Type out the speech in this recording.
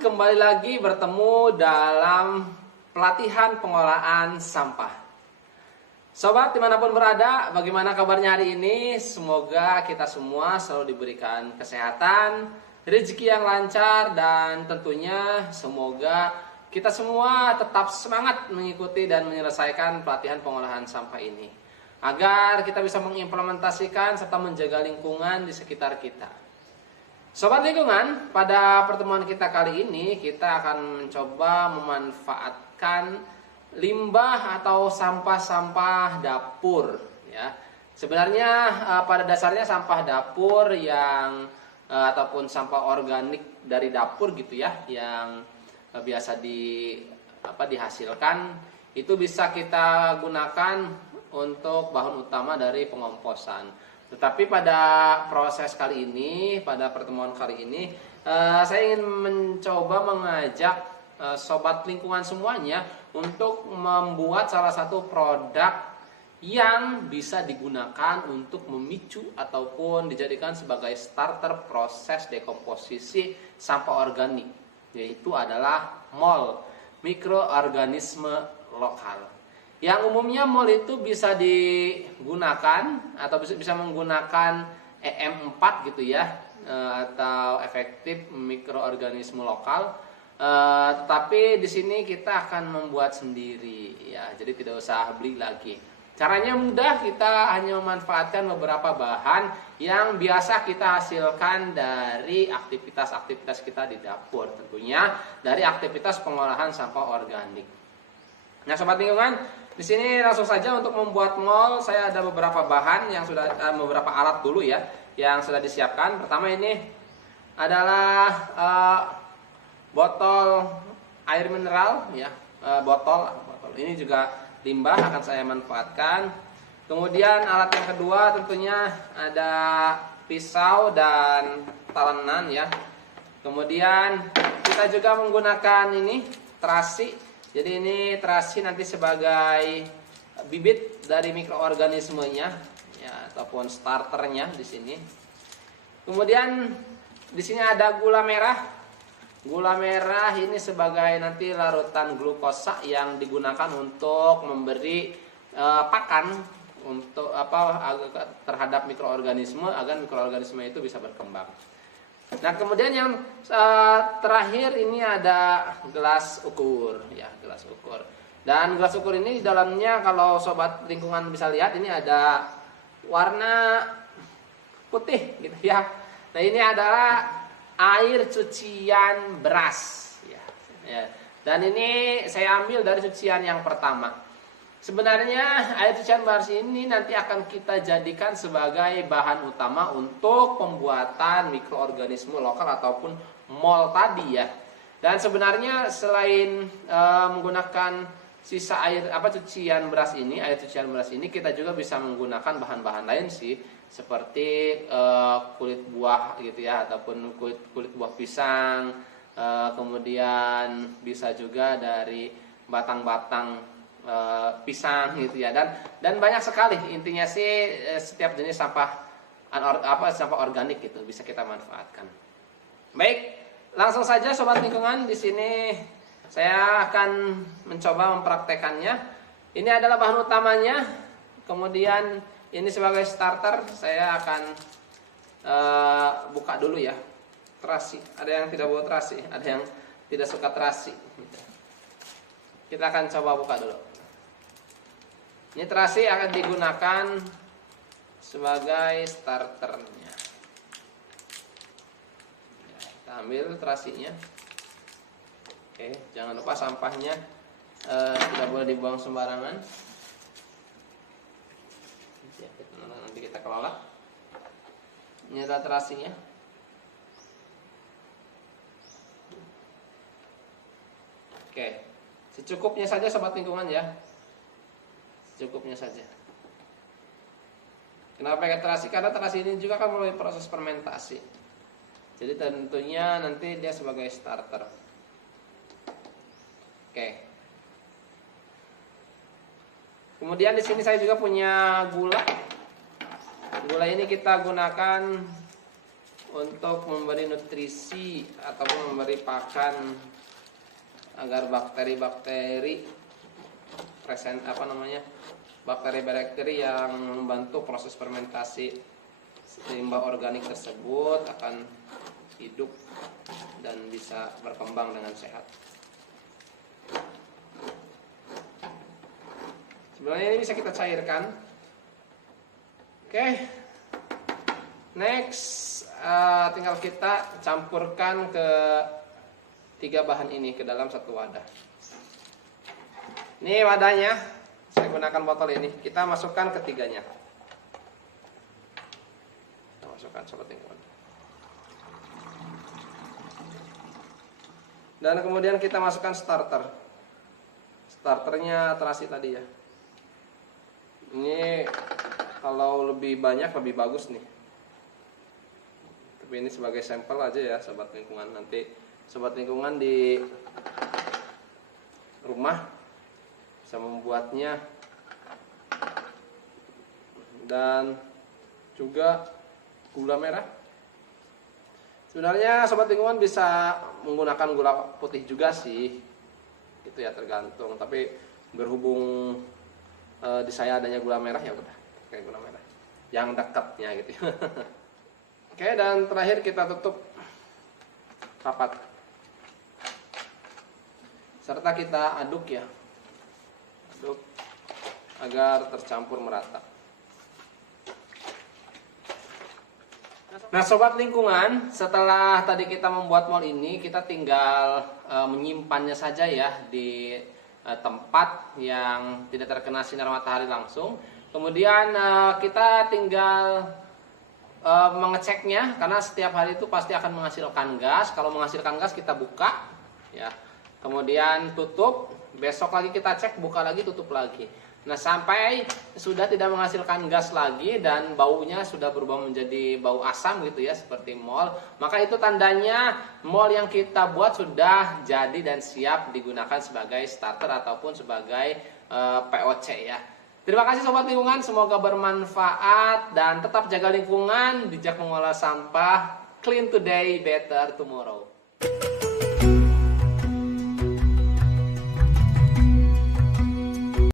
kembali lagi bertemu dalam pelatihan pengolahan sampah. Sobat dimanapun berada, bagaimana kabarnya hari ini? Semoga kita semua selalu diberikan kesehatan, rezeki yang lancar, dan tentunya semoga kita semua tetap semangat mengikuti dan menyelesaikan pelatihan pengolahan sampah ini, agar kita bisa mengimplementasikan serta menjaga lingkungan di sekitar kita. Sobat lingkungan, pada pertemuan kita kali ini kita akan mencoba memanfaatkan limbah atau sampah-sampah dapur ya. Sebenarnya pada dasarnya sampah dapur yang ataupun sampah organik dari dapur gitu ya, yang biasa dihasilkan itu bisa kita gunakan untuk bahan utama dari pengomposan. Tetapi pada proses kali ini, pada pertemuan kali ini, saya ingin mencoba mengajak sobat lingkungan semuanya untuk membuat salah satu produk yang bisa digunakan untuk memicu ataupun dijadikan sebagai starter proses dekomposisi sampah organik, yaitu adalah MOL, mikroorganisme lokal. Yang umumnya MOL itu bisa digunakan atau bisa menggunakan EM4 gitu ya, atau efektif mikroorganisme lokal. Tetapi di sini kita akan membuat sendiri ya, jadi tidak usah beli lagi. Caranya mudah, kita hanya memanfaatkan beberapa bahan yang biasa kita hasilkan dari aktivitas-aktivitas kita di dapur, tentunya dari aktivitas pengolahan sampah organik. Nah, sobat lingkungan, di sini langsung saja untuk membuat MOL, saya ada beberapa bahan yang sudah beberapa alat dulu ya yang sudah disiapkan. Pertama ini adalah botol air mineral ya, botol ini juga limbah akan saya manfaatkan. Kemudian alat yang kedua tentunya ada pisau dan talenan ya. Kemudian kita juga menggunakan ini terasi. Jadi ini terasi nanti sebagai bibit dari mikroorganismenya ya, ataupun starternya di sini. Kemudian di sini ada gula merah. Gula merah ini sebagai nanti larutan glukosa yang digunakan untuk memberi pakan untuk terhadap mikroorganisme agar mikroorganisme itu bisa berkembang. Nah, kemudian yang terakhir ini ada gelas ukur ya, gelas ukur. Dan gelas ukur ini di dalamnya kalau sobat lingkungan bisa lihat ini ada warna putih gitu ya. Nah, ini adalah air cucian beras ya. Dan ini saya ambil dari cucian yang pertama. Sebenarnya air cucian beras ini nanti akan kita jadikan sebagai bahan utama untuk pembuatan mikroorganisme lokal ataupun MOL tadi ya. Dan sebenarnya selain menggunakan sisa air cucian beras ini, kita juga bisa menggunakan bahan-bahan lain sih, seperti kulit buah gitu ya, ataupun kulit buah pisang, kemudian bisa juga dari batang-batang pisang gitu ya, dan banyak sekali. Intinya sih setiap jenis sampah organik gitu bisa kita manfaatkan. Baik, langsung saja sobat lingkungan, di sini saya akan mencoba mempraktekannya. Ini adalah bahan utamanya. Kemudian ini sebagai starter saya akan buka dulu ya terasi. Ada yang tidak bawa terasi, ada yang tidak suka terasi. Kita akan coba buka dulu. Ini terasi akan digunakan sebagai starternya. Ya, kita ambil terasinya. Oke, jangan lupa sampahnya tidak boleh dibuang sembarangan. Nanti kita kelola. Ini adalah terasinya. Oke, secukupnya saja sobat lingkungan ya. Secukupnya saja. Kenapa pakai terasi? Karena terasi ini juga akan melalui proses fermentasi. Jadi tentunya nanti dia sebagai starter. Oke. Kemudian di sini saya juga punya gula. Gula ini kita gunakan untuk memberi nutrisi ataupun memberi pakan agar bakteri-bakteri bakteri-bakteri yang membantu proses fermentasi limbah organik tersebut akan hidup dan bisa berkembang dengan sehat. Sebenarnya ini bisa kita cairkan. Oke. Next, tinggal kita campurkan ke 3 bahan ini ke dalam satu wadah. Ini wadahnya, saya gunakan botol ini. Kita masukkan ketiganya. Kita masukkan sobat lingkungan. Dan kemudian kita masukkan starter. Starternya terasi tadi ya. Ini kalau lebih banyak lebih bagus nih. Tapi ini sebagai sampel aja ya sobat lingkungan. Nanti sobat lingkungan di rumah bisa membuatnya. Dan juga gula merah. Sebenarnya sobat lingkungan bisa menggunakan gula putih juga sih. Itu ya tergantung. Tapi berhubung di saya adanya gula merah, ya udah pakai gula merah yang dekatnya gitu. Oke, dan terakhir kita tutup rapat serta kita aduk ya, aduk agar tercampur merata. Nah sobat lingkungan, setelah tadi kita membuat mol ini, kita tinggal menyimpannya saja ya di tempat yang tidak terkena sinar matahari langsung. Kemudian kita tinggal mengeceknya, karena setiap hari itu pasti akan menghasilkan gas. Kalau menghasilkan gas kita buka ya, kemudian tutup, besok lagi kita cek, buka lagi, tutup lagi. Nah sampai sudah tidak menghasilkan gas lagi dan baunya sudah berubah menjadi bau asam gitu ya, seperti mol, maka itu tandanya mol yang kita buat sudah jadi dan siap digunakan sebagai starter ataupun sebagai POC ya. Terima kasih sobat lingkungan, semoga bermanfaat dan tetap jaga lingkungan, bijak mengolah sampah, clean today, better tomorrow.